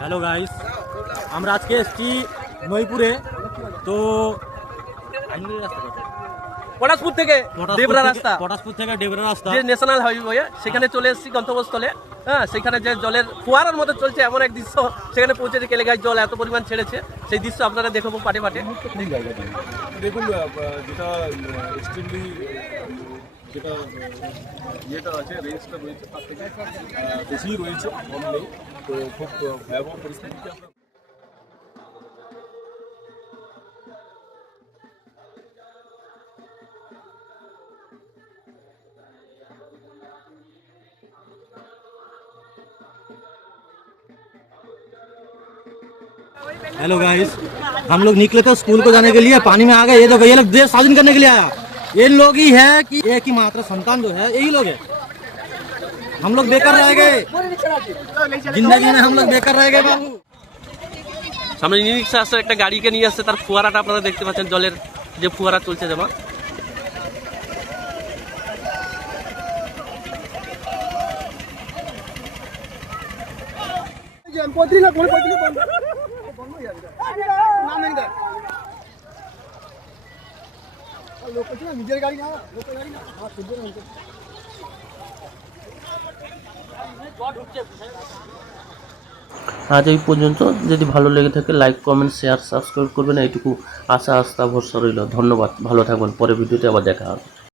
Hello guys, আমরা আজকে এসেছি নইপুরে। তো পটাশপুর থেকে ডেবরা রাস্তা, পটাশপুর থেকে ডেবরা রাস্তা যে ন্যাশনাল হাইওয়ে সেখানে চলে এসেছি গন্তব্যস্থলে। হ্যাঁ, সেখানে যে জলের ফোয়ারার মতো চলছে এমন এক দৃশ্য, সেখানে পৌঁছেছে কেলেগায় জল এত পরিমাণ ছেড়েছে, সেই দৃশ্য আপনারা দেখাবো পাটে পাটে। দেখুন, যেটা এক্সট্রিমলি যেটা ইয়েটা আছে, রেঞ্জটা রয়েছে তার থেকে বেশিই রয়েছে, কম নেই। তো খুব ভয়াবহ পরিস্থিতিতে আমরা हेलो गाइस, हम लोग निकले थे स्कूल को जाने के लिए, पानी में आ गए। ये देखो, ये लोग देश स्वाधीन करने के लिए आया। ये लोग ही है कि एक ही मात्र संतान जो है यही लोग है। हम लोग बेकार रह गए, जिंदगी में हम लोग बेकार रह गए बाबू। সামনে ই রিক্সা আসছে, একটা গাড়িকে নিয়ে আসছে, তার ফোয়ারাটা আপনারা দেখতে পাচ্ছেন, জলের যে ফোয়ারা চলছে যেমন। আজ এই পর্যন্ত। যদি ভালো লেগে থাকে লাইক, কমেন্ট, শেয়ার, সাবস্ক্রাইব করবেন, এইটুকু আশা, আস্থা, ভরসা রইল। ধন্যবাদ, ভালো থাকবেন। পরের ভিডিওতে আবার দেখা হবে।